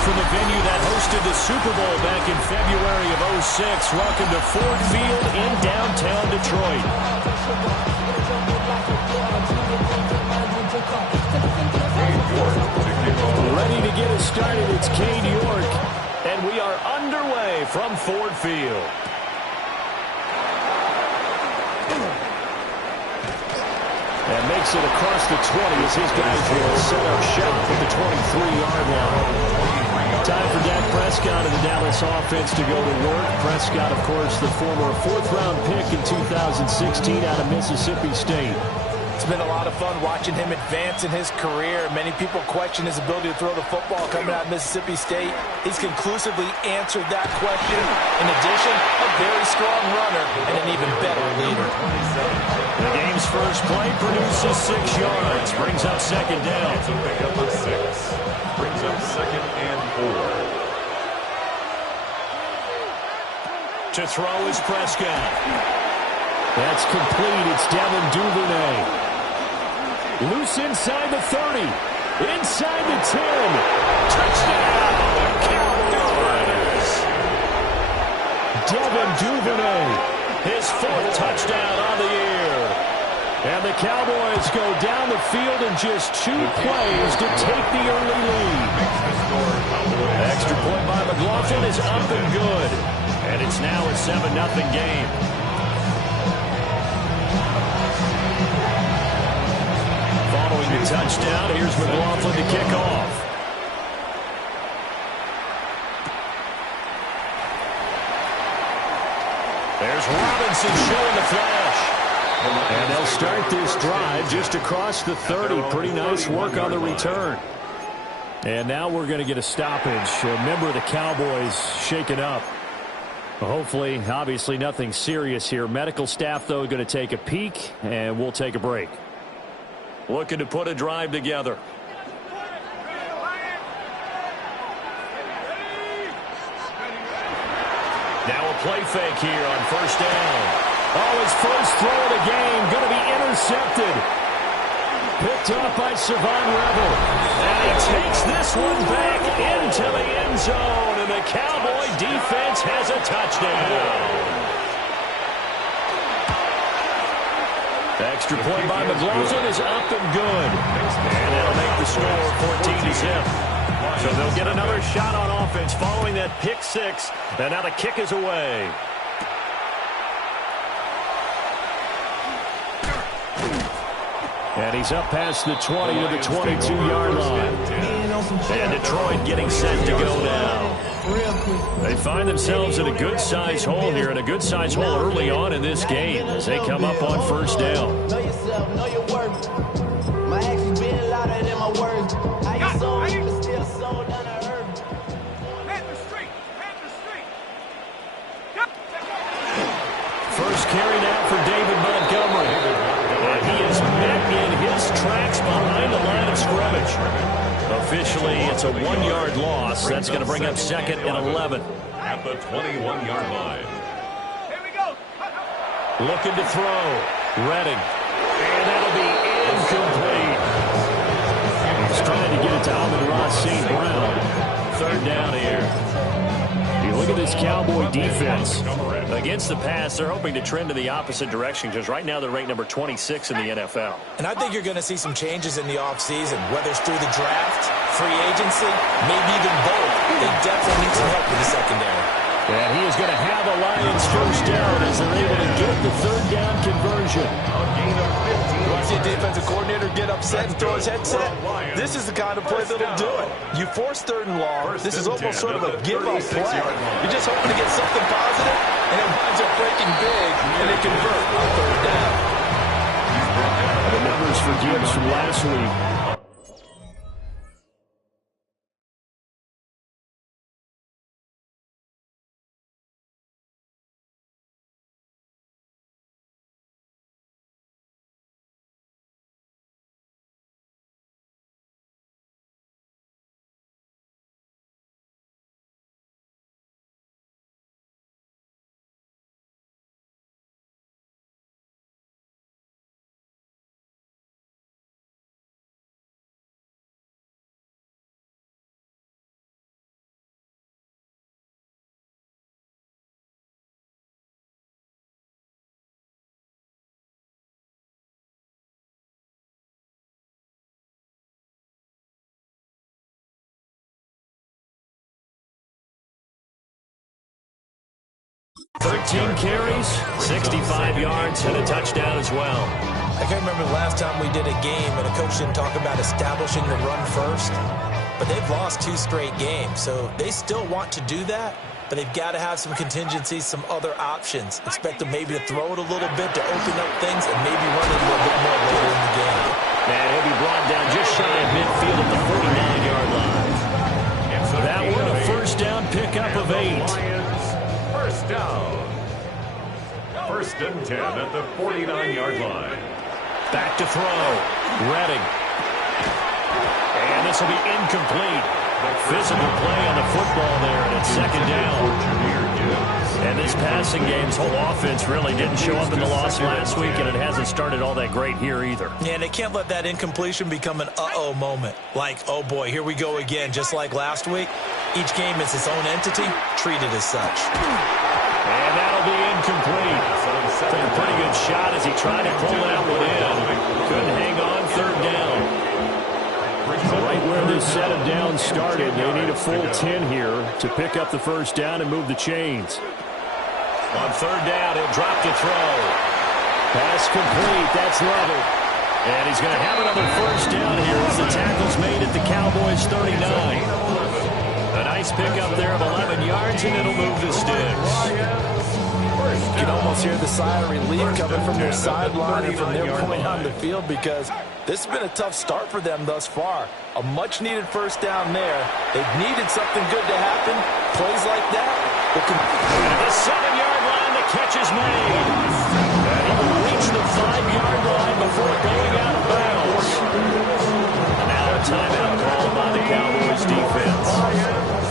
From the venue that hosted the Super Bowl back in February of '06. Welcome to Ford Field in downtown Detroit. Ready to get us started, it's Cade York, and we are underway from Ford Field. And makes it across the 20 as his guys will set up shop at the 23-yard line. Time for Dak Prescott and the Dallas offense to go to work. Prescott, of course, the former fourth-round pick in 2016 out of Mississippi State. It's been a lot of fun watching him advance in his career. Many people question his ability to throw the football coming out of Mississippi State. He's conclusively answered that question. In addition, a very strong runner and an even better leader. The game's first play produces 6 yards. Brings up second down. It's a pickup of 6. Brings up second and 4. To throw is Prescott. That's complete. It's Devin Duvernay. Loose inside the 30. Inside the 10. Touchdown! Cowboys! Devin Duvernay. His 4th touchdown on the year. And the Cowboys go down the field in just 2 plays to take the early lead. Extra point by McLaughlin is up and good. And it's now a 7-0 game. Following the touchdown, here's McLaughlin to kick off. There's Robinson showing the flash. And they'll start this drive just across the 30. Pretty nice work on the return. And now we're going to get a stoppage. A member of the Cowboys shaken up. Hopefully, obviously, nothing serious here. Medical staff, though, going to take a peek, and we'll take a break. Looking to put a drive together. Now a play fake here on first down. Oh, his first throw of the game going to be intercepted. Picked up by Savon Rebel. And he takes this one back into the end zone. And the Cowboy defense has a touchdown. Extra point by McLaughlin is up and good. And that'll make the score 14-0. So they'll get another shot on offense following that pick six. And now the kick is away. And he's up past the 20 to the 22-yard line. And Detroit getting set to go now. They find themselves in a good-sized hole here, and a good-sized hole early on in this game as they come up on first down. Know yourself, know your worth. My actions being louder than my words. I ain't sold, but still sold down the earth. Hit the street, hit the street. First carry now for David Montgomery. And he is met in his tracks behind the line of scrimmage. Officially, it's a 1-yard loss. That's going to bring up second and 11. At the 21-yard line. Here we go. Looking to throw. Redding. And that'll be incomplete. He's trying to get it to Amon-Ra St. Brown. Third down here. You look at this Cowboy defense. Against the pass, they're hoping to trend in the opposite direction because right now they're ranked number 26 in the NFL. And I think you're going to see some changes in the offseason, whether it's through the draft, free agency, maybe even both. They definitely need some help in the secondary. And he is going to have a Lions first down as they're able to get the third down conversion. You want to see a defensive coordinator get upset and throw his headset? This is the kind of play that'll do it. You force third and long. This is almost sort of a give-up play. You're just hoping to get something positive, and it winds up breaking big, and they convert on third down. The numbers for Gibbs from last week. Thirteen carries, 65 yards, and a touchdown as well. I can't remember the last time we did a game and a coach didn't talk about establishing the run first, but they've lost 2 straight games, so they still want to do that, but they've got to have some contingencies, some other options. Expect them maybe to throw it a little bit to open up things and maybe run it a little bit more later in the game. And he'll be brought down just shy of midfield at the 49-yard line. That one a first down pickup of 8. First down. First and 10 at the 49-yard line. Back to throw. Redding. And this will be incomplete. Physical play on the football there, and it's second down. And this passing game's whole offense really didn't show up in the loss last week, and it hasn't started all that great here either. Yeah, and they can't let that incompletion become an uh-oh moment. Like, oh boy, here we go again, just like last week. Each game is its own entity, treated as such. And that'll be incomplete. Took a pretty good shot as he tried to pull that one in. Couldn't hang on, third down. Right where this set of downs started, they need a full 10 here to pick up the first down and move the chains. On third down, he'll drop to throw. Pass complete, that's level. And he's going to have another first down here as the tackle's made at the Cowboys 39. A nice pickup there of 11 yards, and it'll move the sticks. You can almost hear the sigh of relief coming from their sideline and from their point on the field, because this has been a tough start for them thus far. A much-needed first down there. They've needed something good to happen. Plays like that. At the 7-yard line, the catch is made. And he will reach the 5-yard line before going out of bounds. And now a timeout called by the Cowboys defense.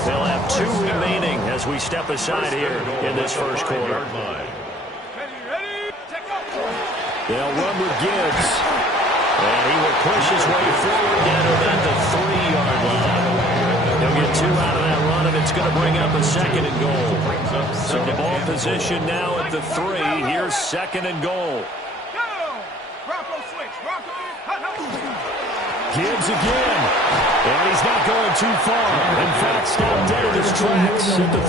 They'll have 2 remaining as we step aside here in this first quarter. They'll run with Gibbs. And he will push his way forward down to about the 3-yard line. He'll get 2 out of that run, and it's going to bring up a 2nd and goal. So the ball position now at the 3. Here's 2nd and goal. Gibbs again. And he's not going too far. In fact, stopped dead in his tracks at the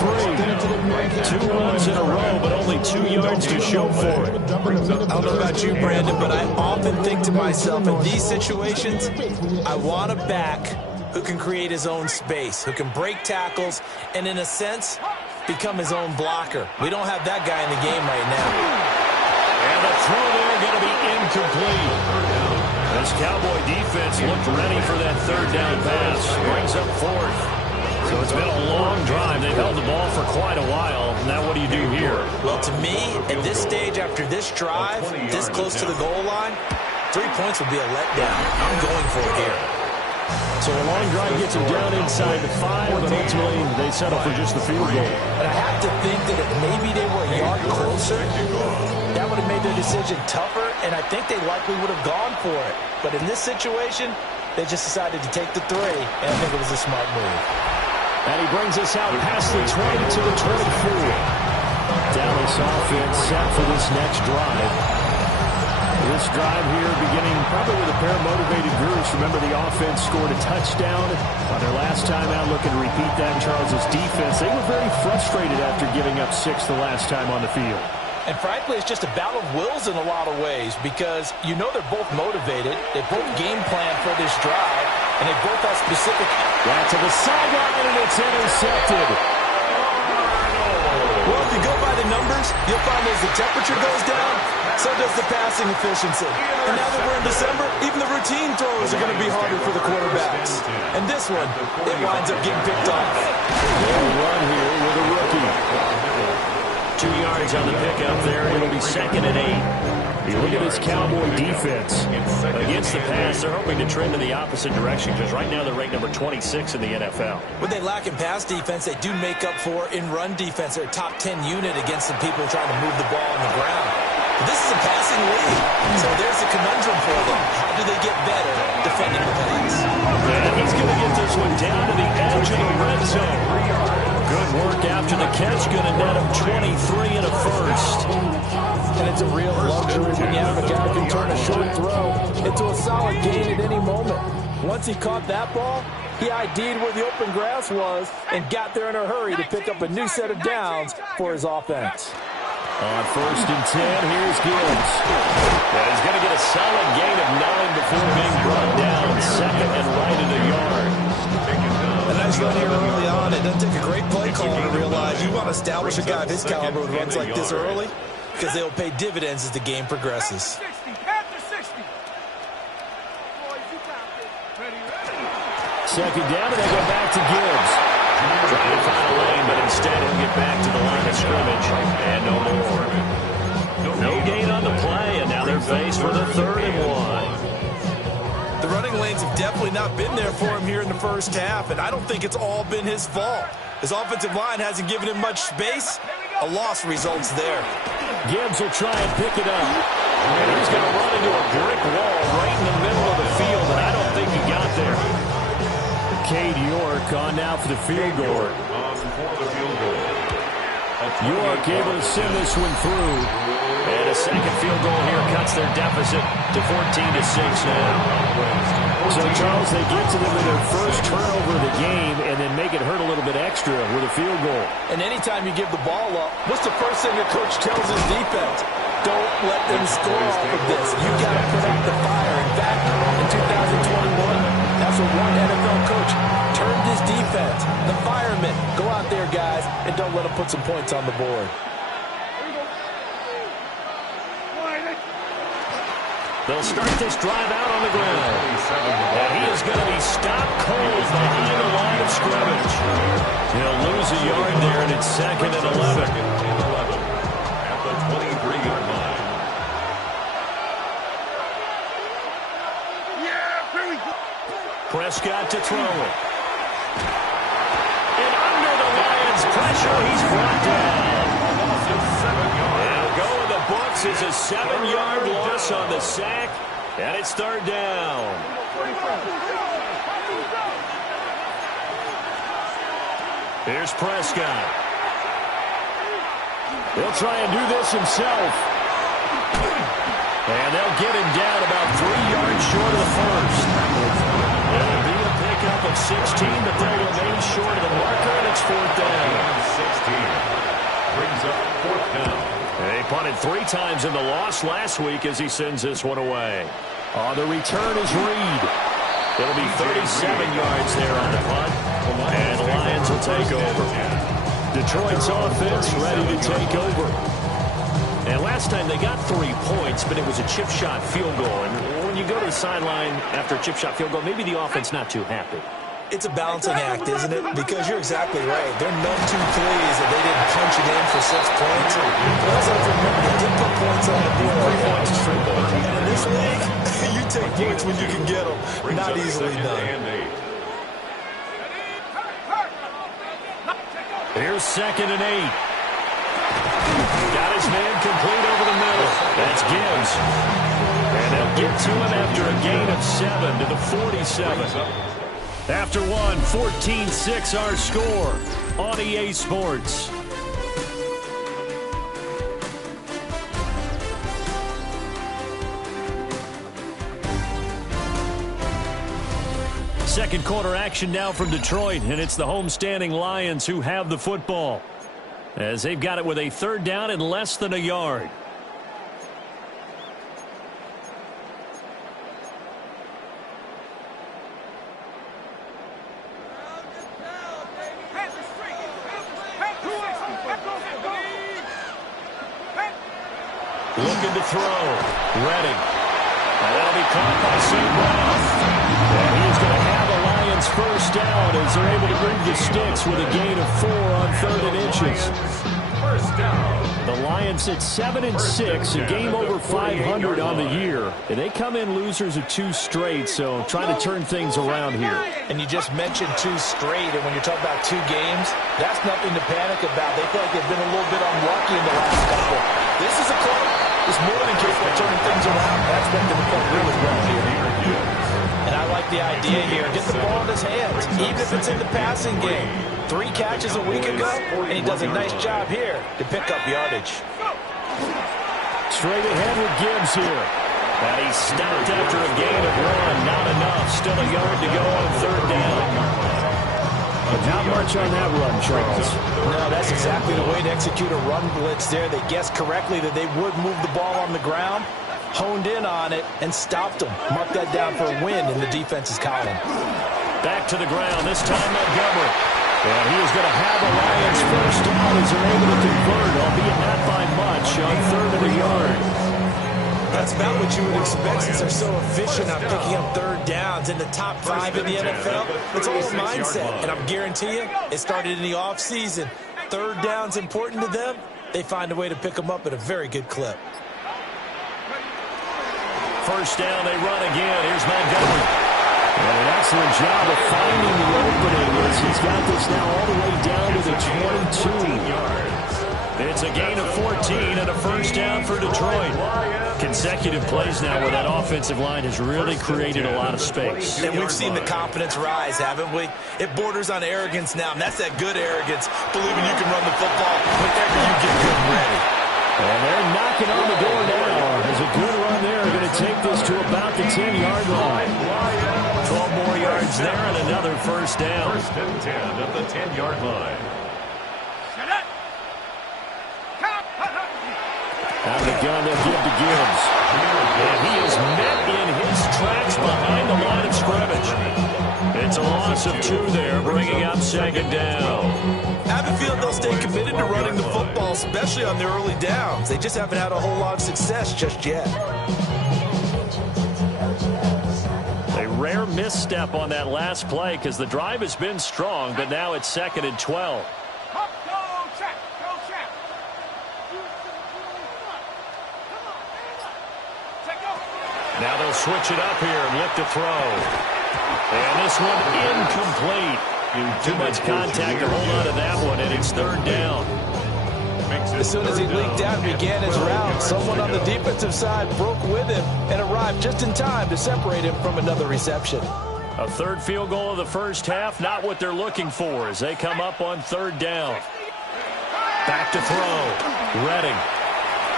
3. 2 runs in a row, but only 2 yards to show for it. I don't know about you, Brandon, but I often think to myself, in these situations, I want a back who can create his own space, who can break tackles, and in a sense, become his own blocker. We don't have that guy in the game right now. And the throw there going to be incomplete. This Cowboy defense looked ready for that 3rd down pass. Brings up 4th. So it's been a long drive. They've held the ball for quite a while. Now what do you do here? Well, to me, at this stage, after this drive, this close to the goal line, 3 points would be a letdown. I'm going for it here. So a long drive gets them down inside the 5, but ultimately they settle for just the field goal. But I have to think that if maybe they were a yard closer, that would have made their decision tougher, and I think they likely would have gone for it. But in this situation, they just decided to take the 3, and I think it was a smart move. And he brings us out past the 20 to the 24. Dallas offense set for this next drive. This drive here beginning probably with a pair of motivated groups. Remember, the offense scored a touchdown on their last time out. Looking to repeat that in Charles' defense. They were very frustrated after giving up 6 the last time on the field. And frankly, it's just a battle of wills in a lot of ways, because you know they're both motivated. They both game plan for this drive, and they both have specific... Back to the sideline, and it's intercepted. Well, if you go by the numbers, you'll find as the temperature goes down, so does the passing efficiency. And now that we're in December, even the routine throws are going to be harder for the quarterbacks. And this one, it winds up getting picked off. They'll run here with a rookie. 2 yards on the pickup there. It'll be 2nd and 8. You look at this Cowboy defense. Against the pass, they're hoping to trend in the opposite direction, because right now they're ranked number 26 in the NFL. What they lack in pass defense, they do make up for in run defense. They're a top 10 unit against some people trying to move the ball on the ground. But this is a passing league, so there's a conundrum for them. How do they get better defending the pass? And he's going to get this one down to the edge of the red zone. Good work after the catch. Going to net him 23 and a first. And it's a real luxury when you have a guy who can turn a short throw into a solid gain at any moment. Once he caught that ball, he ID'd where the open grass was and got there in a hurry to pick up a new set of downs for his offense. On 1st and 10, here's Gibbs. And he's going to get a solid gain of 9 before being brought down. 2nd and right at a yard. A nice run here early on. It doesn't take a great play caller to realize you want to establish a guy of his caliber who runs like this early, because they'll pay dividends as the game progresses. 2nd down, and they go back to Gibbs. Trying to find a lane, but instead he'll get back to the line of scrimmage. And no more. No gain on the play, and now they're faced with a 3rd and 1. The running lanes have definitely not been there for him here in the first half, and I don't think it's all been his fault. His offensive line hasn't given him much space. A loss results there. Gibbs will try and pick it up. And he's going to run into a brick wall right in the middle of the field, and I don't think he got there. Cade York on now for the field goal. York able to send this one through. And a 2nd field goal here cuts their deficit to 14-6 now. So, Charles, they get to them with their first turnover of the game and then make it hurt a little bit extra with a field goal. And anytime you give the ball up, what's the first thing a coach tells his defense? Don't let them score off of this. You've got to put out the fire. In fact, in 2021, that's what one NFL coach turned his defense. The firemen. Go out there, guys, and don't let them put some points on the board. They'll start this drive out on the ground. And he is going to be stopped cold behind the line of scrimmage. He'll lose a yard there, and it's 2nd and 11. At the 23-yard line. Prescott to throw it. And under the Lions' pressure, he's brought down. It'll go in the books as a 7-yard loss on the sack, and it's 3rd down. Here's Prescott. He'll try and do this himself. And they'll get him down about 3 yards short of the first. It'll be a pickup of 16, but they'll remain short of the marker, and it's 4th down. 16 brings up 4th down. They punted 3 times in the loss last week as he sends this one away. On the return is Reed. It'll be 37 yards there on the punt, and the Lions will take over. Detroit's offense ready to take over. And last time they got 3 points, but it was a chip shot field goal. And when you go to the sideline after a chip shot field goal, maybe the offense not too happy. It's a balancing act, isn't it? Because you're exactly right. They're none too pleased that they didn't punch it in for 6 points. But also remember, they did put points on the board. 3 points is 3 points. And in this league, you take points when you can get them. Not easily done. Here's 2nd and 8. Got his man complete over the middle. That's Gibbs. And they'll get to him after a gain of 7 to the 47. After one, 14-6 our score on EA Sports. Second quarter action now from Detroit, and it's the homestanding Lions who have the football, as they've got it with a 3rd down and less than a yard. Looking to throw. Ready. And that'll be caught by St. Brown. And he is going to have a Lions 1st down as they're able to move the sticks with a gain of 4 on 3rd and inches. 1st down. The Lions at 7-6, a game over 500 on the year. And they come in losers of 2 straight, so trying to turn things around here. And you just mentioned 2 straight, and when you're talking about 2 games, that's nothing to panic about. They feel like they've been a little bit unlucky in the last couple. This is a club that's more than capable of turning things around. That's expected to play really well here. And I like the idea here. Get the ball in his hands, even if it's in the passing game. 3 catches a week ago, and he does a nice job here to pick up yardage. Straight ahead with Gibbs here. And he stopped after a gain of 1. Not enough. Still a yard to go on 3rd down. But not much on that run, Charles. No, that's exactly the way to execute a run blitz there. They guessed correctly that they would move the ball on the ground, honed in on it, and stopped them. Mark that down for a win in the defense's column. Back to the ground, this time Montgomery. And he is going to have a Lions 1st down as they're able to convert, albeit not by much, on 3rd of a yard. That's about what you would expect since they're so efficient on picking up 3rd downs in the top 5 in the NFL. It's all mindset, and I'm guarantee you it started in the offseason. 3rd down's important to them. They find a way to pick them up at a very good clip. 1st down, they run again. Here's Montgomery. And an excellent job of finding the opening as he's got this now all the way down to the 22 yards. It's a gain of 14 and a 1st down for Detroit. Consecutive plays now where that offensive line has really created a lot of space. And we've seen the confidence rise, haven't we? It borders on arrogance now, and that's that good arrogance, believing you can run the football whenever you get good and ready. And they're knocking on the door now. There's a good run there. Going to take this to about the 10-yard line. 12 more yards there and another 1st down. 1st and 10 at the 10-yard line. Out of the gun, they'll give to Gibbs. And he is met in his tracks behind the line of scrimmage. It's a loss of 2 there, bringing up 2nd down. I have a feeling they'll stay committed to running the football, especially on their early downs. They just haven't had a whole lot of success just yet. rare misstep on that last play because the drive has been strong, but now it's 2nd and 12. Up, go, check. Go, check. Check, go. Now they'll switch it up here and look to throw. And this one incomplete. Too much contact to hold on to that one, and it's 3rd down. As soon as he leaked out and began his route, someone on the defensive side broke with him and arrived just in time to separate him from another reception. A 3rd field goal of the first half, not what they're looking for as they come up on 3rd down. Back to throw. Redding.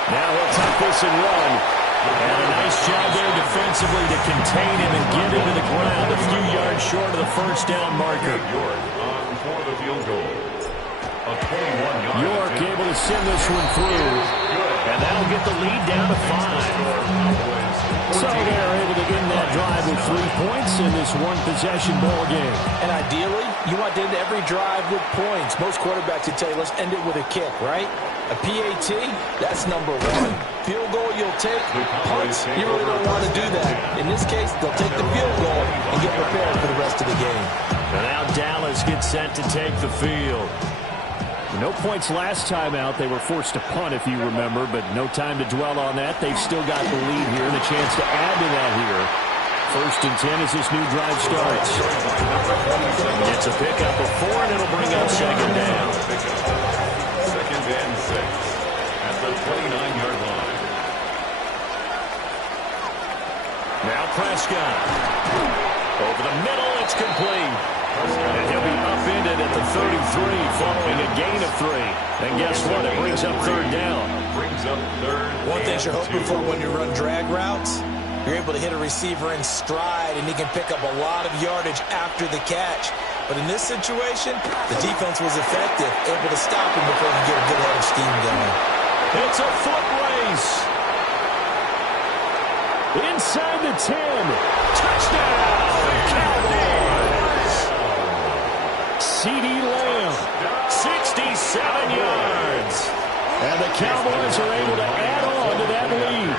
Now he'll tuck this and run. And a nice job there defensively to contain him and get him to the ground a few yards short of the 1st down marker. On for the field goal. York able to send this one through. And that'll get the lead down to 5. So they're able to end that drive with 3 points in this one-possession ball game. And ideally, you want to end every drive with points. Most quarterbacks would tell you, let's end it with a kick, right? A PAT, that's number 1. Field goal you'll take. Punts, you really don't want to do that. In this case, they'll take the field goal and get prepared for the rest of the game. And now Dallas gets set to take the field. No points last time out. They were forced to punt, if you remember, but no time to dwell on that. They've still got the lead here and a chance to add to that here. 1st and 10 as this new drive starts. It's a pickup of 4, and it'll bring up 2nd down. 2nd and 6 at the 29-yard line. Now Prescott. Over the middle, it's complete. And he'll be upended at the 33 following a gain of 3. And guess what? It brings up 3rd down. Brings up 3rd. One thing you're hoping for when you run drag routes, you're able to hit a receiver in stride, and he can pick up a lot of yardage after the catch. But in this situation, the defense was effective, able to stop him before he could get a good head of steam going. It's a foot race. Inside the 10. Touchdown, Cowboys. C.D. Lamb, 67 yards. And the Cowboys are able to add on to that lead.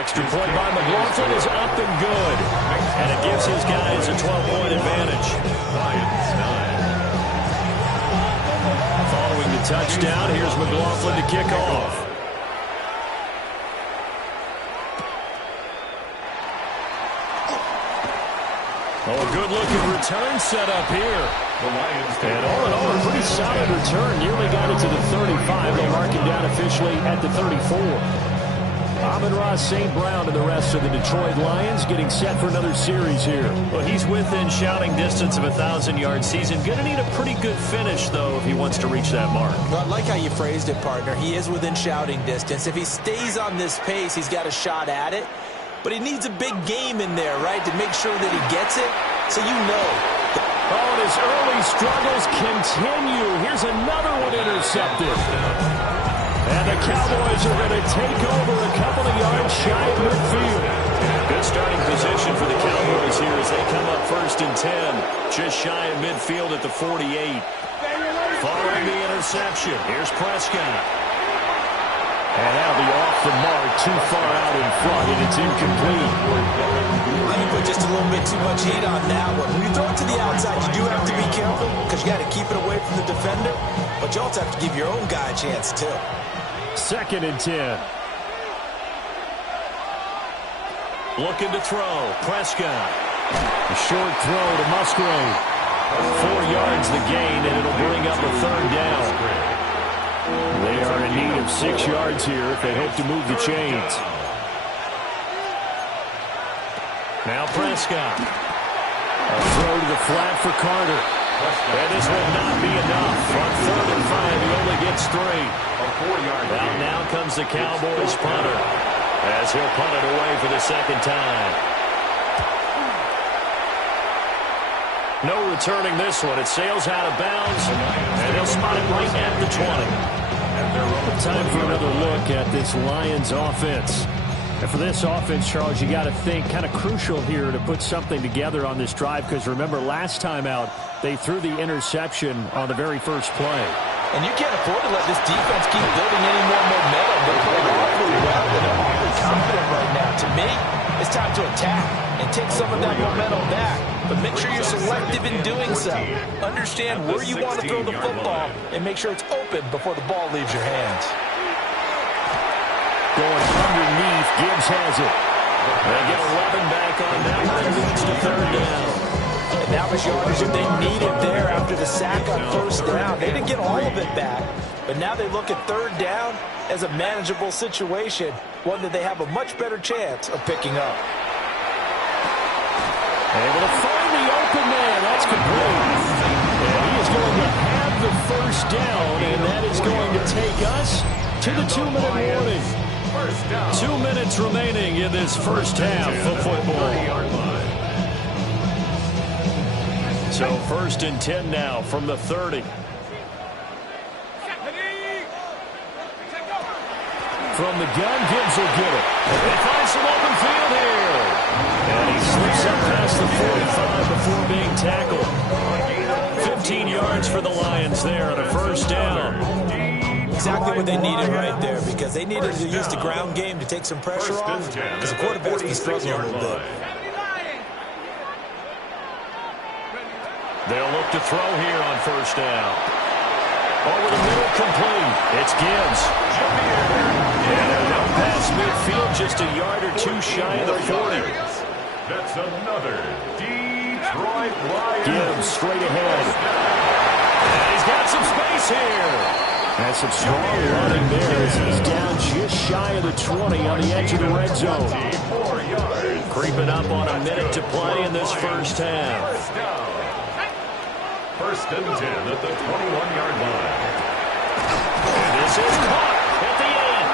Extra point by McLaughlin is up and good. And it gives his guys a 12-point advantage. Following the touchdown, here's McLaughlin to kick off. Oh, a good-looking return set up here. And all in all, a pretty solid return. Nearly got it to the 35. They'll mark him down officially at the 34. Amon-Ra St. Brown and the rest of the Detroit Lions getting set for another series here. Well, he's within shouting distance of a 1,000-yard season. Going to need a pretty good finish, though, if he wants to reach that mark. Well, I like how you phrased it, partner. He is within shouting distance. If he stays on this pace, he's got a shot at it. But he needs a big game in there, right, to make sure that he gets it. So you know. Oh, and his early struggles continue. Here's another one intercepted. And the Cowboys are going to take over a couple of yards shy of midfield. Good starting position for the Cowboys here as they come up 1st and 10. Just shy of midfield at the 48. Following the interception, here's Prescott. And that'll be off the mark, too far out in front, and it's incomplete. I think put just a little bit too much heat on that one. When you throw it to the outside, you do have to be careful because you got to keep it away from the defender, but you also have to give your own guy a chance, too. 2nd and 10. Looking to throw. Prescott. A short throw to Musgrave. 4 yards the gain, and it'll bring up a 3rd down. They are in need of 6 yards here if they hope to move the chains. Now Prescott. A throw to the flat for Carter. And this will not be enough. On 3rd and 5, he only gets 3. Now comes the Cowboys punter as he'll punt it away for the 2nd time. No returning this one. It sails out of bounds, and they'll spot it right at the 20. Time for another look at this Lions offense. And for this offense, Charles, you got to think kind of crucial here to put something together on this drive because remember last time out they threw the interception on the very first play. And you can't afford to let this defense keep building any more momentum. They're playing awfully well and they're awfully confident right now. To me, It's time to attack and take some of that momentum back. But make sure you're selective in doing so. Understand where you want to throw the football and make sure it's open before the ball leaves your hands. Going underneath, Gibbs has it. They get 11 back on that one. Leads to third down. And that was yardage that they needed there after the sack on first down. They didn't get all of it back, but now they look at third down as a manageable situation, one that they have a much better chance of picking up. Able to find the open man. That's complete. And he is going to have the first down, and that is going to take us to the 2-minute warning. 2 minutes remaining in this first half of football. So 1st and 10 now from the 30. From the gun, Gibbs will get it. They find some open field here. And he slips up past the 45 before being tackled. 15 yards for the Lions there on a first down. Exactly what they needed right there, because they needed to use the ground game to take some pressure off, because the quarterback's been struggling a little bit. They'll look to throw here on first down. Over the middle, complete. It's Gibbs. And a no pass midfield, just a yard or two shy of the 40. That's another Detroit Lions. Gibbs straight ahead. And he's got some space here. And some strong running there as he's down just shy of the 20 on the edge of the red zone. Creeping up on a minute to play in this first half. 1st and 10 at the 21-yard line. And this is caught at the end.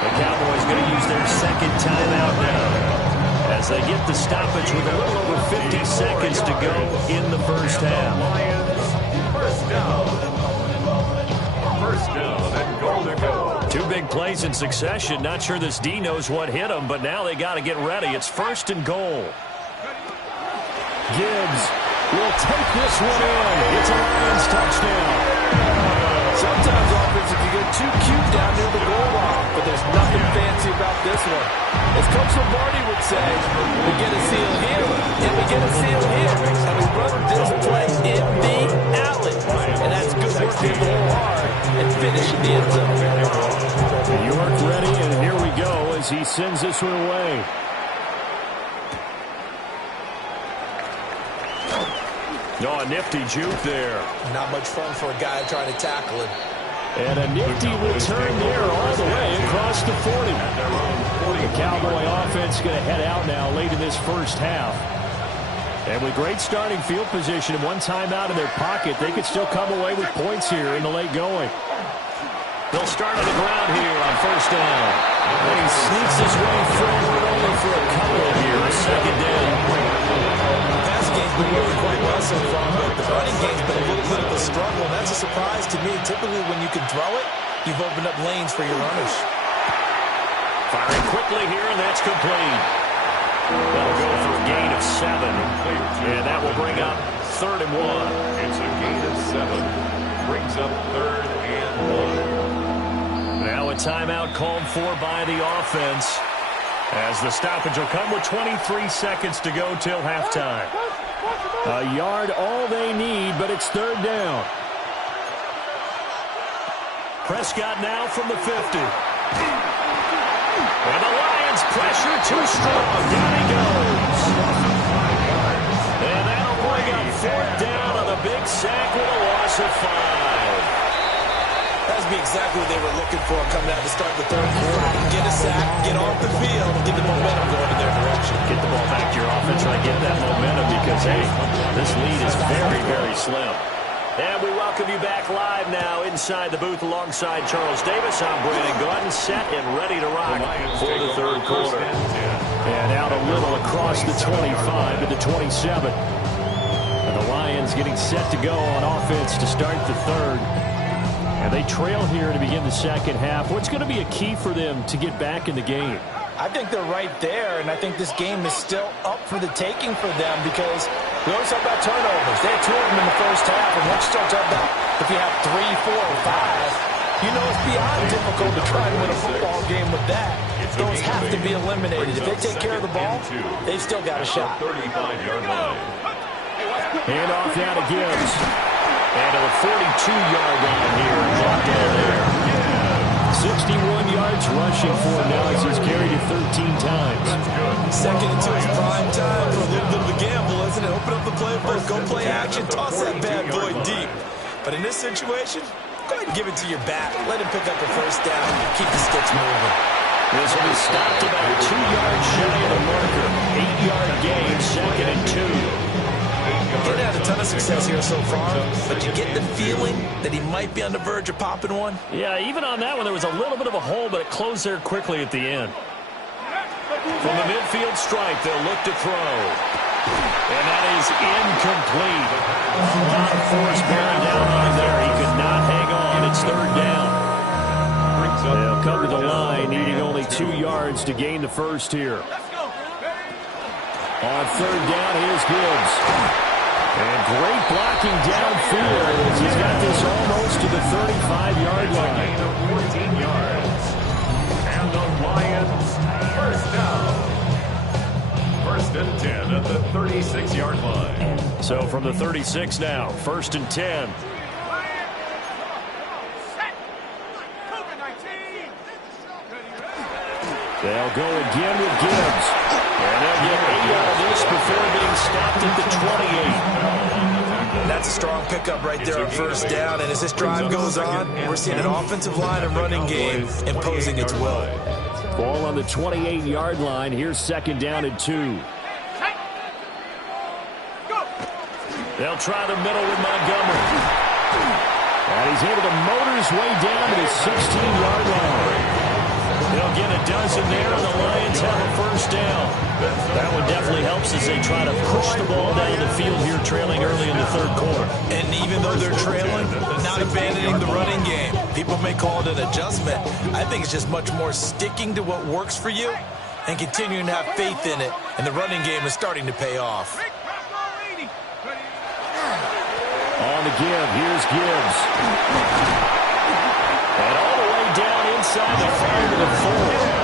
The Cowboys going to use their second timeout now as they get the stoppage with a little over 50 seconds to go in the first half. First down. First down and goal to go. 2 big plays in succession. Not sure this D knows what hit him, but now they got to get ready. It's 1st and goal. Gibbs will take this one in. It's a Lions touchdown. Sometimes offenses can get too cute down near the goal line, but there's nothing fancy about this one. As Coach Lombardi would say, we get a seal here, and we get a seal here, and we run this play in the alley. And that's good work in the goal hard and finish in the end zone. York ready, and here we go as he sends this one away. Oh, a nifty juke there. Not much fun for a guy trying to tackle it. And a nifty return there all the way across the 40. The Cowboy offense going to head out now late in this first half. And with great starting field position and one timeout in their pocket, they could still come away with points here in the late going. They'll start on the ground here on first down. And he sneaks his way forward only for a couple here. Second down. The pass game's been working quite well so far, but the running game's been a little bit of a struggle, and that's a surprise to me. Typically, when you can throw it, you've opened up lanes for your runners. Firing quickly here, and that's complete. That'll go for a gain of 7. And that will bring up 3rd and 1. It's a gain of 7. Brings up 3rd and 1. Now a timeout called for by the offense, as the stoppage will come with 23 seconds to go till halftime. A yard all they need, but it's 3rd down. Prescott now from the 50. And the Lions pressure too strong. Down he goes. And that'll bring up 4th down on the big sack with a loss of 5. That would be exactly what they were looking for coming out to start the 3rd quarter. Get a sack, get off the field, get the momentum going in their direction. Get the ball back to your offense, try to get that momentum because, hey, this lead is very, very slim. And we welcome you back live now inside the booth alongside Charles Davis. I'm Brandon Gordon, set and ready to rock for the 3rd quarter. And out a little across the 25 to the 27. And the Lions getting set to go on offense to start the 3rd. And they trail here to begin the second half. What's going to be a key for them to get back in the game? I think they're right there, and I think this game is still up for the taking for them because we always talk about turnovers. They had 2 of them in the first half, and once you start talking about if you have 3, 4, or 5, you know it's beyond difficult to try and win a football game with that. those have to be eliminated. If they take care of the ball, they've still got a shot. 35-yard line. Hand off now to Gibbs. And to the 42-yard line here. Brought down there. 61 yards rushing for him now as he's carried it 13 times. Second and 2 is prime time for a little bit of a gamble, isn't it? Open up the playbook, go play action, toss that bad boy deep. But in this situation, go ahead and give it to your back. Let him pick up a first down. Keep the sticks moving. This will be stopped about 2 yards shy of the marker. 8-yard gain, second and 2. He's had a ton of success here so far, but you get the feeling that he might be on the verge of popping one. Yeah, even on that one, there was a little bit of a hole, but it closed there quickly at the end. From the midfield stripe, they'll look to throw. And that is incomplete. A lot of force bearing down on him there. He could not hang on. It's third down. They'll come to the line, needing only 2 yards to gain the first here. On third down, here's Gibbs. And great blocking downfield as he's got this almost to the 35-yard line. Gain of 14 yards. And the Lions, first down. First and 10 at the 36-yard line. So from the 36 now, first and 10. They'll go again with Gibbs. And they'll get 8 out of this before being stopped at the 28. That's a strong pickup right there on first down. And as this drive goes on, we're seeing an offensive line and running game imposing its will. Ball on the 28-yard line. Here's second down and 2. They'll try the middle with Montgomery. And he's able to motor his way down to the 16-yard line. They'll get a dozen there, and the Lions have a first down. That one definitely helps as they try to push the ball down the field here, trailing early in the third quarter. And even though they're trailing, not abandoning the running game. People may call it an adjustment. I think it's just much more sticking to what works for you and continuing to have faith in it. And the running game is starting to pay off. On the give, here's Gibbs. And all the way down inside the 5 to the 4.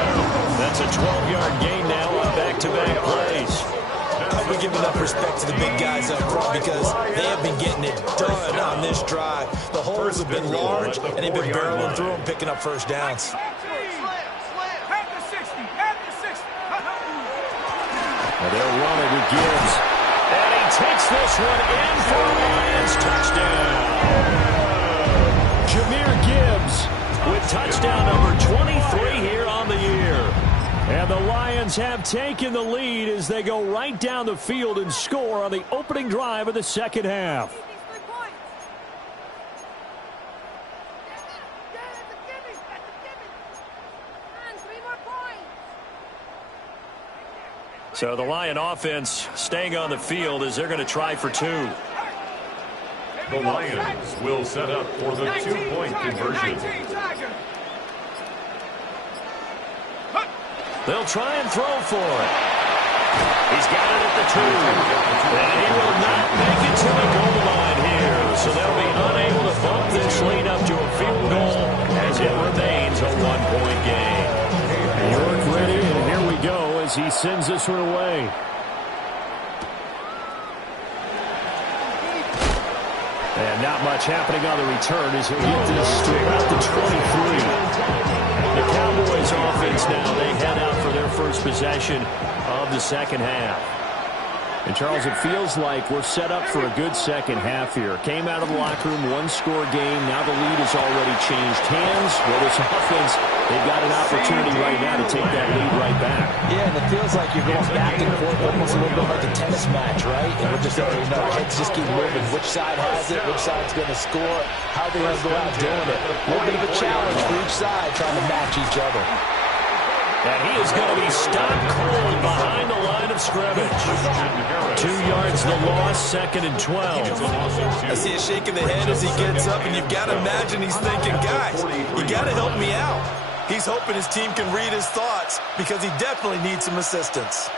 That's a 12-yard gain now on back-to-back plays. I'll be giving up respect to the big guys up front because they have been getting it done on this drive. The holes have been large, and they've been barreling through them, picking up first downs. They'll run it with Gibbs. And he takes this one in for a Lions touchdown. Jahmyr Gibbs with touchdown number 23 here on the year. And the Lions have taken the lead as they go right down the field and score on the opening drive of the second half. So the Lion offense staying on the field as they're going to try for 2. The Lions will set up for the 2-point conversion. They'll try and throw for it. He's got it at the 2. And he will not make it to the goal line here. So they'll be unable to bump this lead up to a field goal as it remains a 1-point game. York ready, and here we go as he sends this one away. And not much happening on the return as he'll get this to about the 23. The Cowboys offense now, they head out for their first possession of the second half. And Charles, it feels like we're set up for a good second half here. Came out of the locker room, one-score game. Now the lead has already changed hands. Well, this offense, they've got an opportunity right now to take that lead right back. Yeah, and it feels like you're going back and forth, almost a little bit like a tennis match, right? And we're just, our heads just keep moving. Which side has it? Which side's going to score? How are they going to go out doing it? A little bit of a challenge for each side, trying to match each other. And he is going to be stopped cold behind the line of scrimmage. 2 yards the loss, second and 12. I see a shake of the head as he gets up, and you've got to imagine he's thinking, guys, you got to help me out. He's hoping his team can read his thoughts because he definitely needs some assistance.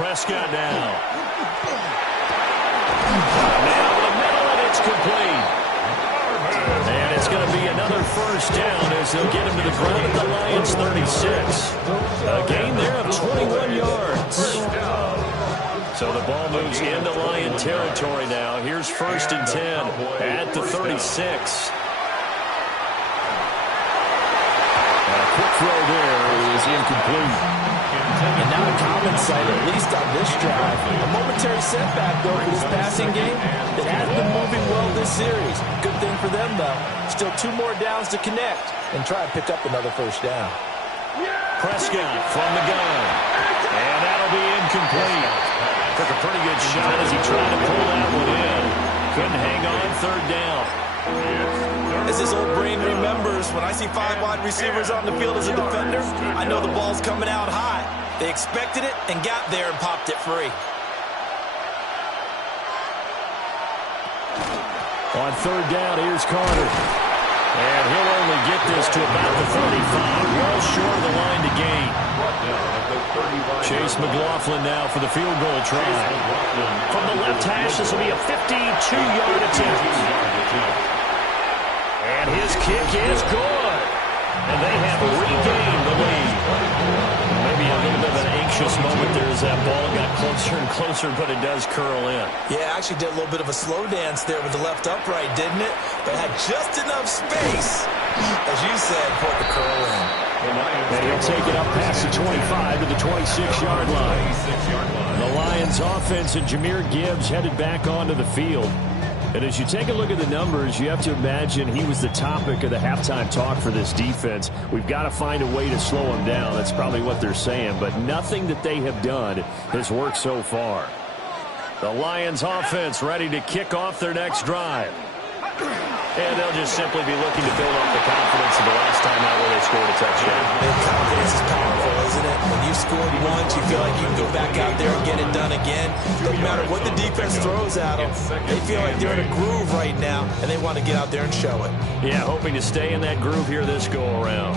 Prescott now. Now in the middle, and it's complete. And it's going to be another first down as they'll get him to the ground at the Lions' 36. A gain there of 21 yards. So the ball moves into Lion territory now. Here's 1st and 10 at the 36. A quick throw there is incomplete. And now a common sight, at least on this drive. A momentary setback, though, for this passing game that has been moving well this series. Good thing for them, though. Still 2 more downs to connect and try to pick up another first down. Prescott from the gun. And that'll be incomplete. Took a pretty good shot as he tried to pull that one in. Couldn't hang on 3rd down. As his old brain remembers, when I see 5 wide receivers on the field as a defender, I know the ball's coming out high. They expected it and got there and popped it free. On 3rd down, here's Carter. And he'll only get this to about the 35. Well short of the line to gain. Chase McLaughlin now for the field goal try. From the left hash, this will be a 52-yard attempt. And his kick is good. And they have regained the lead. Maybe a little bit of an anxious moment there as that ball got closer and closer, but it does curl in. Yeah, actually did a little bit of a slow dance there with the left upright, didn't it? But had just enough space, as you said, for it to curl in. And he'll take it up past the 25 to the 26-yard line. The Lions offense and Jahmyr Gibbs headed back onto the field. And as you take a look at the numbers, you have to imagine he was the topic of the halftime talk for this defense. We've got to find a way to slow him down. That's probably what they're saying. But nothing that they have done has worked so far. The Lions offense ready to kick off their next drive. And they'll just simply be looking to build up the confidence of the last time out where they scored a touchdown. And confidence is powerful, isn't it? When you scored once, you feel like you can go back out there and get it done again. Doesn't matter what the defense throws at them. They feel like they're in a groove right now, and they want to get out there and show it. Yeah, hoping to stay in that groove here this go-around.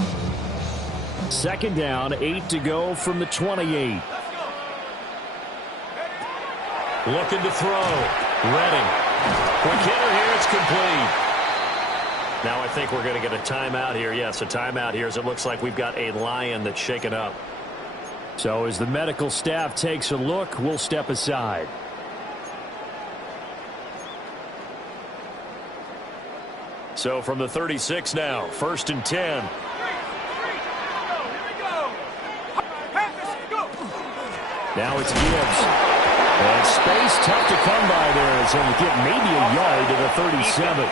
2nd down, 8 to go from the 28. Looking to throw. Redding. Quick hitter here, it's complete. Now I think we're going to get a timeout here. Yes, a timeout here as it looks like we've got a Lion that's shaken up. So as the medical staff takes a look, we'll step aside. So from the 36 now, 1st and 10. Now it's Gibbs. And space tough to come by there as he'll get maybe a yard to the 37.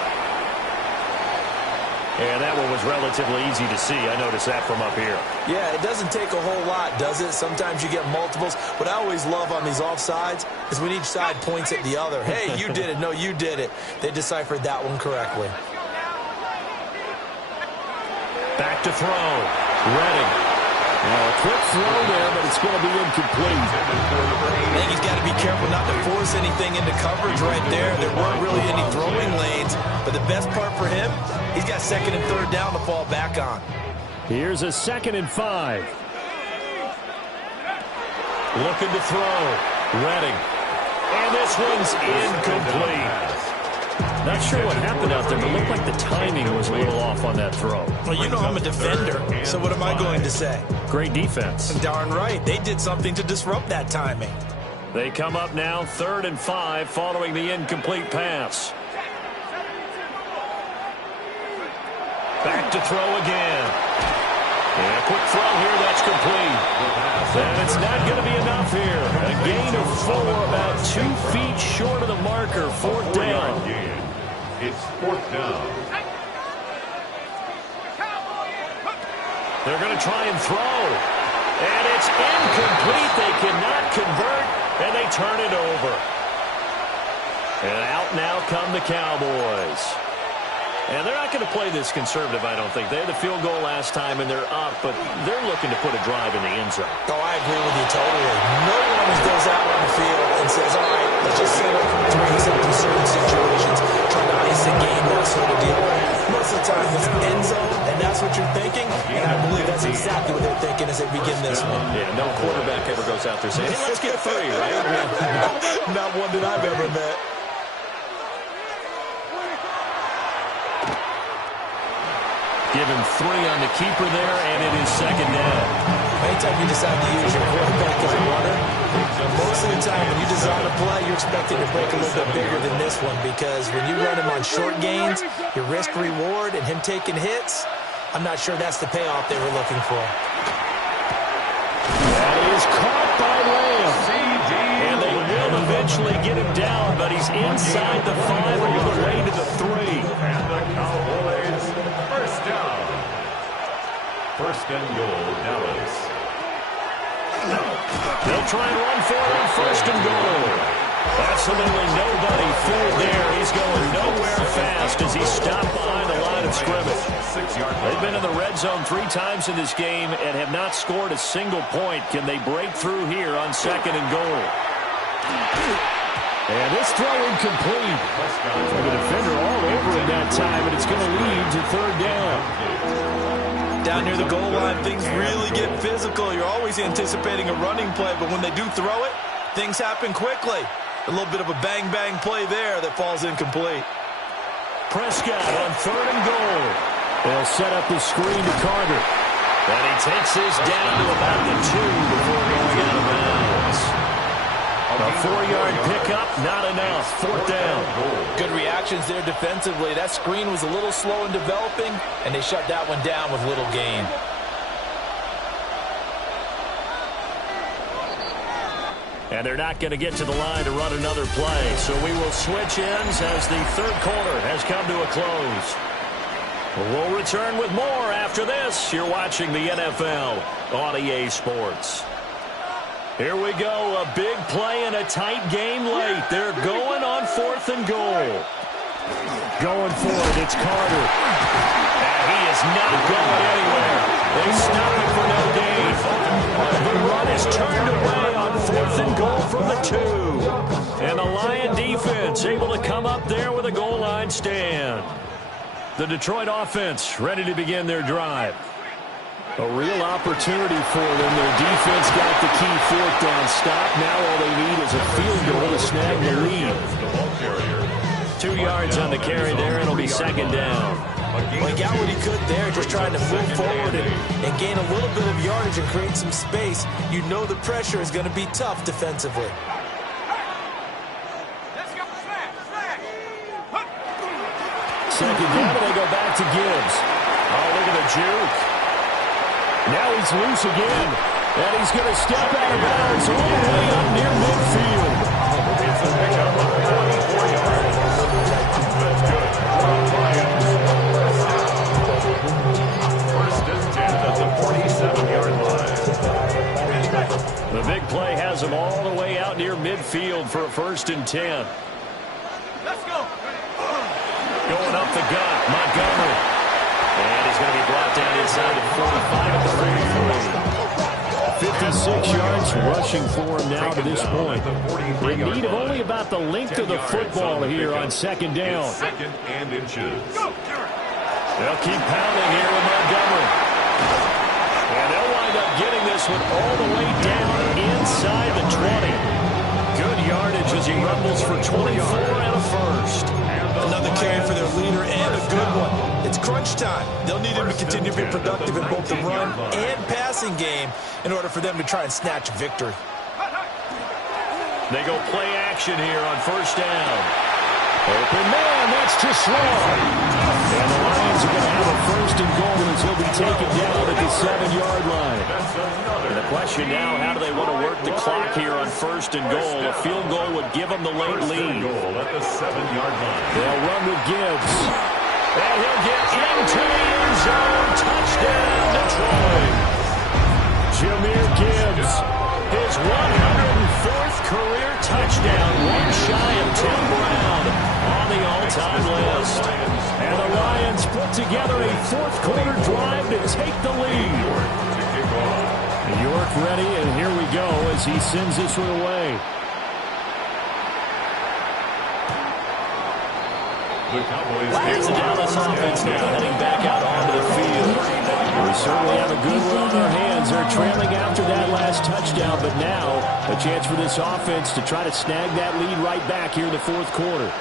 And that one was relatively easy to see. I noticed that from up here. Yeah, it doesn't take a whole lot, does it? Sometimes you get multiples. What I always love on these offsides is when each side points at the other. Hey, you did it. No, you did it. They deciphered that one correctly. Back to throw. Redding. Well, a quick throw there, but it's going to be incomplete. I think he's got to be careful not to force anything into coverage right there. There weren't really any throwing lanes, but the best part for him, he's got 2nd and 3rd down to fall back on. Here's a 2nd and 5. Looking to throw. Redding. And this one's incomplete. Not sure what happened out there, but it looked like the timing was a little off on that throw. Well, you know I'm a defender, so what am I going to say? Great defense. Darn right. They did something to disrupt that timing. They come up now 3rd and 5 following the incomplete pass. Back to throw again. And a quick throw here, that's complete. And it's not going to be enough here. A gain of 4, about 2 feet short of the marker, 4th down. It's 4th down. They're going to try and throw. And it's incomplete. They cannot convert, and they turn it over. And out now come the Cowboys. And they're not going to play this conservative, I don't think. They had the field goal last time, and they're up, but they're looking to put a drive in the end zone. Oh, I agree with you totally. No one goes out on the field and says, all right, let's just set up threes in certain situations, trying to ice a game, that sort of deal. Most of the time, it's end zone, and that's what you're thinking, and I believe that's exactly what they're thinking as they begin this one. Yeah, no quarterback ever goes out there saying, hey, let's get 3, right? Not one that I've ever met. Give him 3 on the keeper there, and it is second down. Anytime you decide to use your quarterback as a runner, most of the time when you design a play, you're expecting to break a little bit bigger than this one, because when you run him on short gains, your risk-reward and him taking hits, I'm not sure that's the payoff they were looking for. That is caught by Lamb. And they will eventually get him down, but he's inside the 5 all the way to the 3. And the Cowboys, first down. First and goal, Dallas. They'll try and run for it on first and goal. Absolutely nobody fooled there. He's going nowhere fast as he's stopped behind the line of scrimmage. They've been in the red zone 3 times in this game and have not scored a single point. Can they break through here on second and goal? And this throw incomplete. The defender all over it that time, and it's going to lead to third down. Down near the goal line, things really get physical. You're always anticipating a running play, but when they do throw it, things happen quickly. A little bit of a bang-bang play there that falls incomplete. Prescott on third and goal. They'll set up the screen to Carter. And he takes this down to about the 2 before going out of bounds. A 4-yard pickup, not enough. Fourth down. Good reactions there defensively. That screen was a little slow in developing, and they shut that one down with little gain. And they're not going to get to the line to run another play. So we will switch ends as the third quarter has come to a close. We'll return with more after this. You're watching the NFL on EA Sports. Here we go. A big play in a tight game late. They're going on fourth and goal. Going for it. It's Carter. And he is not going anywhere. They stop it for no gain. The run is turned away on fourth and goal from the 2. And the Lion defense able to come up there with a goal line stand. The Detroit offense ready to begin their drive. A real opportunity for them. Their defense got the key fourth down stop. Now all they need is a field goal to snag the lead. 2 yards on the carry there. It'll be second down. Well, he got what he could there, just trying to move forward and gain a little bit of yardage and create some space. You know the pressure is going to be tough defensively. Second down, and they go back to Gibbs. Oh, look at the juke. Now he's loose again. And he's going to step out of bounds all the way up near midfield. It's a pickup of 24 yards. That's good. First and 10 at the 47-yard line. The big play has him all the way out near midfield for a first and 10. Let's go. Going up the gut, Montgomery. And he's going to be brought down inside the 45 at the 46 yards rushing for him now to this point. In need of only about the length of the football here on second down. Second and inches. They'll keep pounding here with Montgomery. And they'll wind up getting this one all the way down inside the 20. Good yardage as he rumbles for 24 and a first. Another carry for their leader and a good one. It's crunch time. They'll need him to continue to be productive in both the run and passing game in order for them to try and snatch a victory. They go play action here on first down. Open man, that's just long. And the Lions are going to have a first and goal as he'll be taken down at the 7-yard line. And the question now, how do they want to work the clock here on first and goal? A field goal would give them the late lead. Goal at the 7-yard line. They'll run with Gibbs. And he'll get into the end zone. Touchdown, Detroit. Jahmyr Gibbs, his 104th career touchdown, one shy of Tim Brown on the all-time list. And the Lions put together a fourth-quarter drive to take the lead. York ready, and here we go as he sends this one away. Here's the Dallas offense now heading back out onto the field. We certainly have a good one on their hands. They're trailing after that last touchdown, but now a chance for this offense to try to snag that lead right back here in the fourth quarter.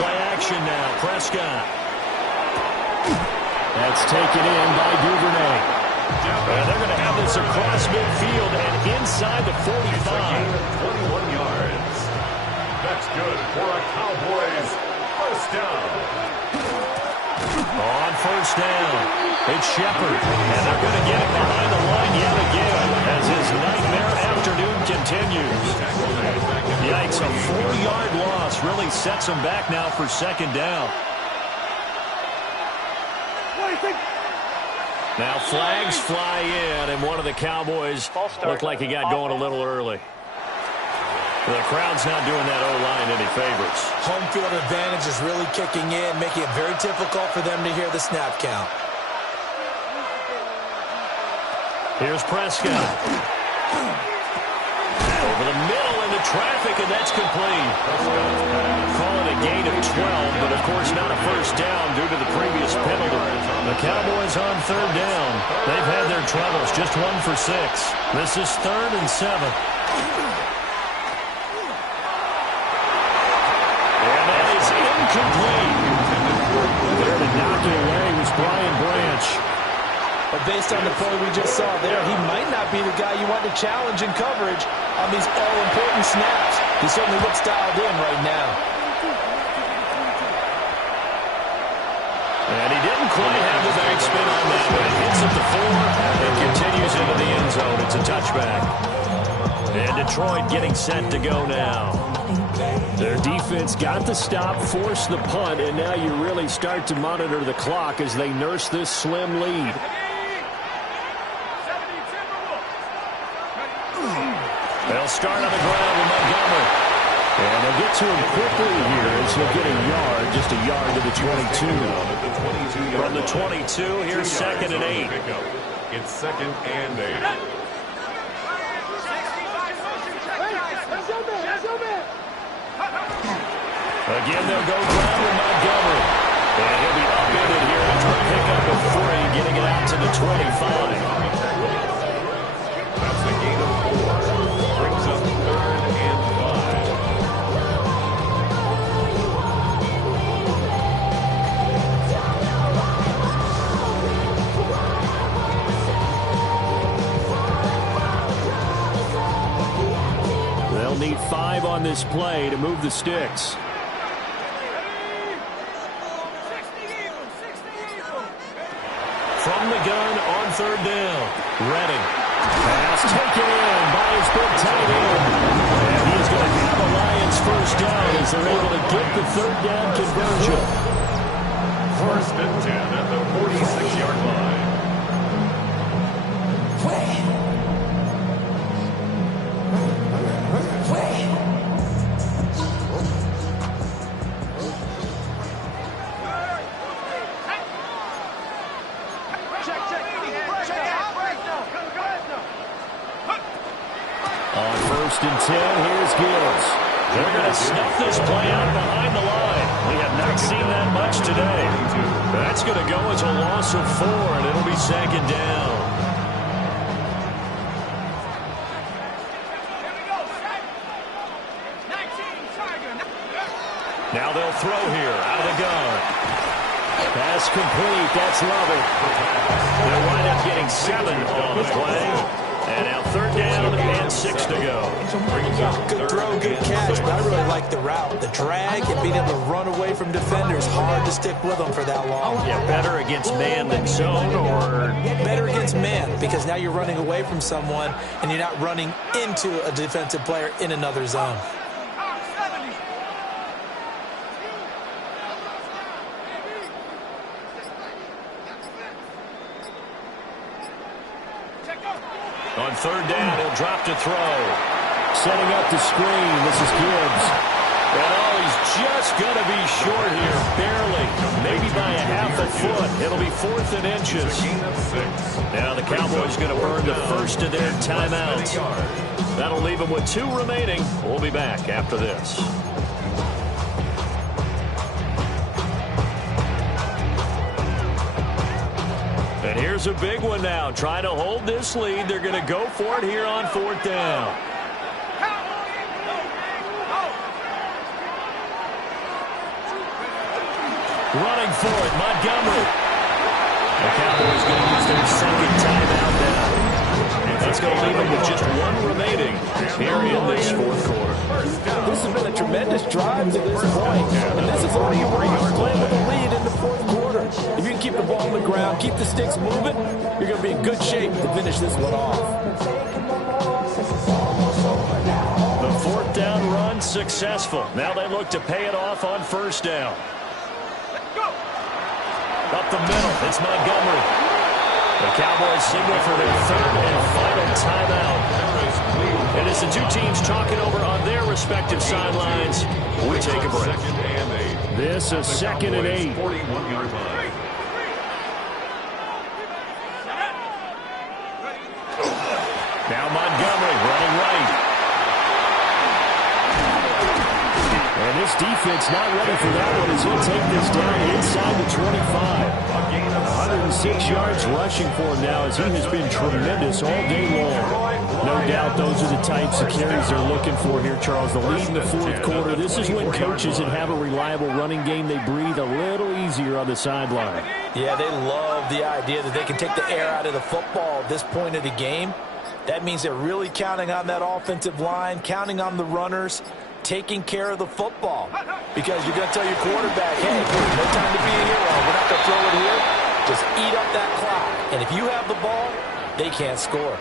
Play action now. Prescott. That's taken in by Duvernay. And they're going to have this across midfield and inside the 45. 21 yards. That's good for a Cowboys first down. On first down, it's Shepard. And they're going to get it behind the line yet again as his nightmare afternoon continues. Yikes, a 4-yard loss really sets him back now for second down. Now flags fly in, and one of the Cowboys looked like he got going a little early. The crowd's not doing that O-line any favors. Home field advantage is really kicking in, making it very difficult for them to hear the snap count. Here's Prescott. Over the middle into traffic, and that's complete. Call it a gain of 12, but of course not a first down due to the previous penalty. The Cowboys on third down. They've had their troubles, just 1 for 6. This is 3rd and 7. And that is incomplete. There to knock it away was Brian Branch. But based on the play we just saw there, he might not be the guy you want to challenge in coverage on these all-important snaps. He certainly looks dialed in right now. And he didn't quite have the backspin on that, but it hits at the 4 and continues into the end zone. It's a touchback. And Detroit getting set to go now. Their defense got the stop, forced the punt, and now you really start to monitor the clock as they nurse this slim lead. They'll start on the ground with Montgomery. And they'll get to him quickly here as he'll get a yard, just a yard to the 22. From the 22, here's 2nd and 8. It's 2nd and 8. Again, they'll go ground with Montgomery. And he'll be upended here after a pickup of 3, getting it out to the 25. That's a gain of 4. Brings up 3rd and 5. They'll need 5 on this play to move the sticks. From the gun on 3rd down. Redding. Pass taken in by his big tight end. And he's going to have a Lions first down as they're able to get the 3rd down conversion. 1st and 10 at the 46-yard line. On 1st and 10, here's Gibbs. They're going to snuff this play out behind the line. We have not seen that much today. That's going to go as a loss of 4, and it'll be 2nd down. Now they'll throw here out of the gun. Pass complete. That's level. They'll wind up getting 7 on the play. And now 3rd down and 6 to go. Good throw, good catch, but I really like the route. The drag and being able to run away from defenders, hard to stick with them for that long. Yeah, better against man than zone, or? Better against man, because now you're running away from someone and you're not running into a defensive player in another zone. On 3rd down, he'll drop to throw. Setting up the screen, this is Gibbs. And he's just going to be short here, barely. Maybe by a half a foot. It'll be 4th and inches. Now the Cowboys going to burn the first of their timeouts. That'll leave them with 2 remaining. We'll be back after this. And here's a big one now. Trying to hold this lead. They're going to go for it here on 4th down. Running for it, Montgomery. The Cowboys going to use their second timeout now. That's going to leave them with just one remaining here in this fourth quarter. This has been a tremendous drive to this point, and this is all you want, playing with a lead in the fourth quarter. If you can keep the ball on the ground, keep the sticks moving, you're going to be in good shape to finish this one off. The fourth down run successful. Now they look to pay it off on first down. Up the middle, it's Montgomery. The Cowboys signal for their third and final timeout. And as the two teams talking over on their respective sidelines, we take a break. This is 2nd and 8. 41-yard line. Now Montgomery running right. And this defense not ready for that one as he'll take this down inside the 25. 106 yards rushing for him now as he has been tremendous all day long. No doubt those are the types of carries they're looking for here, Charles. The lead in the fourth quarter. This is when coaches that have a reliable running game, they breathe a little easier on the sideline. Yeah, they love the idea that they can take the air out of the football at this point of the game. That means they're really counting on that offensive line, counting on the runners, taking care of the football. Because you're going to tell your quarterback, hey, no time to be a hero. We're not going to throw it here. Just eat up that clock. And if you have the ball, they can't score.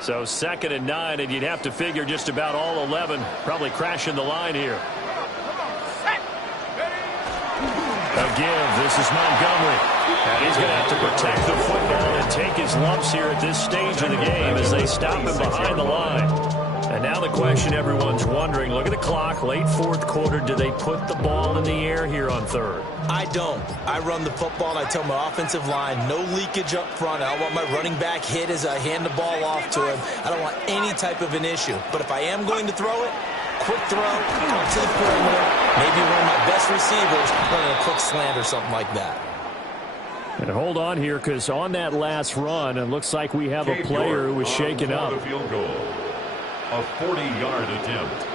So 2nd and 9, and you'd have to figure just about all 11 probably crashing the line here. Again, this is Montgomery. And he's going to have to protect the football and take his lumps here at this stage of the game as they stop him behind the line. And now the question everyone's wondering, look at the clock, late fourth quarter, do they put the ball in the air here on third? I don't. I run the football, and I tell my offensive line, no leakage up front. I don't want my running back hit as I hand the ball off to him. I don't want any type of an issue. But if I am going to throw it, quick throw, out to the perimeter, maybe one of my best receivers running a quick slant or something like that. And hold on here, because on that last run, it looks like we have a player who was shaken up. The field goal. A 40-yard attempt.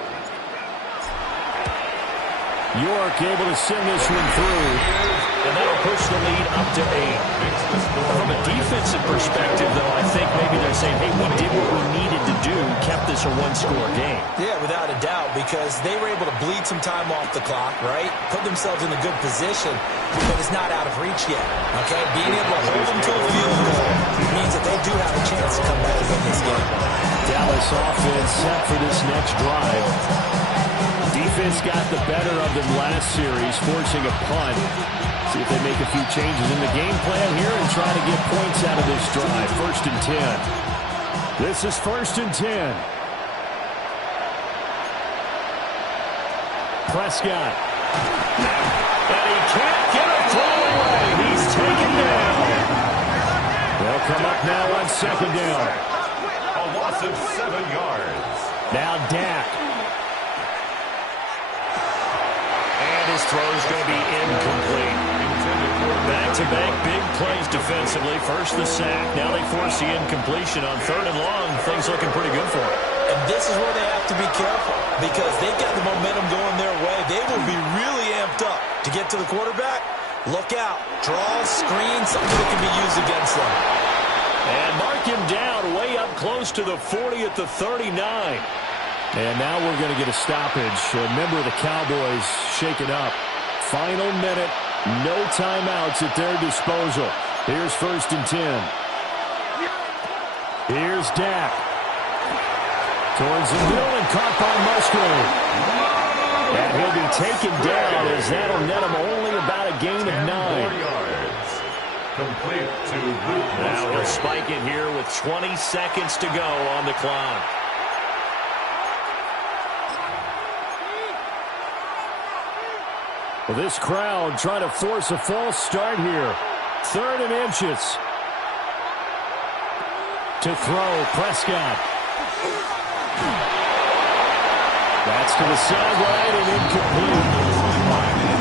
York able to send this one through, and that'll push the lead up to 8. From a defensive perspective, though, I think maybe they're saying, hey, we did what we needed to do, kept this a one-score game. Yeah, without a doubt, because they were able to bleed some time off the clock, right? Put themselves in a good position, but it's not out of reach yet, okay? Being able to hold them to a field goal means that they do have a chance to come back and win this game. Dallas offense set for this next drive. Defense got the better of them last series, forcing a punt. See if they make a few changes in the game plan here and try to get points out of this drive. 1st and 10. This is 1st and 10. Prescott. And he can't get a throw away. He's taken down. They'll come up now on 2nd down. A loss of 7 yards. Now Dak. And his throw's going to be incomplete. Back-to-back big plays defensively. First the sack. Now they force the incompletion on 3rd and long. Things looking pretty good for them. And this is where they have to be careful because they've got the momentum going their way. They will be really amped up to get to the quarterback. Look out. Draw, screen, something that can be used against them. And mark him down way up close to the 40 at the 39. And now we're going to get a stoppage. A member of the Cowboys shaken up. Final minute. No timeouts at their disposal. Here's 1st and 10. Here's Dak. Towards the middle and caught by Musgrave. And he'll be taken down as that'll net him only about a gain of 9. Complete to Luke Musgrave. Now he'll spike it here with 20 seconds to go on the clock. Well, this crowd trying to force a false start here. 3rd and inches. To throw, Prescott. That's to the sideline and incomplete.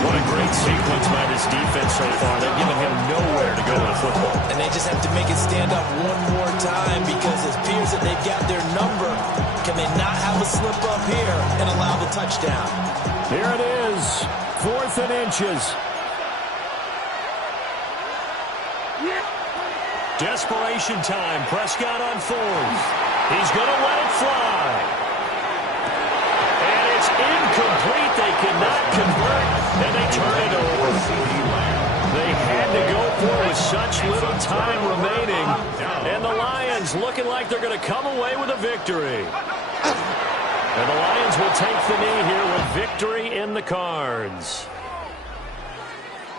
What a great sequence by this defense so far. They've given him nowhere to go with a football. And they just have to make it stand up one more time because it appears that they've got their number. Can they not have a slip up here and allow the touchdown? Here it is, 4th and inches. Desperation time. Prescott on 4th. He's going to let it fly. And it's incomplete. They cannot convert, and they turn it over. They had to go for it with such little time remaining. And the Lions looking like they're going to come away with a victory. And the Lions will take the knee here with victory in the cards.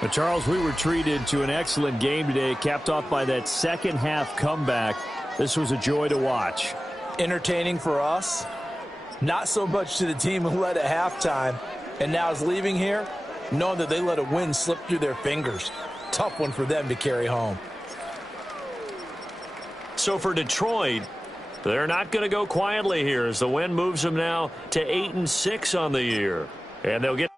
But Charles, we were treated to an excellent game today, capped off by that second half comeback. This was a joy to watch. Entertaining for us, not so much to the team who led at halftime and now is leaving here, knowing that they let a win slip through their fingers. Tough one for them to carry home. So for Detroit, they're not going to go quietly here as the win moves them now to 8-6 on the year. And they'll get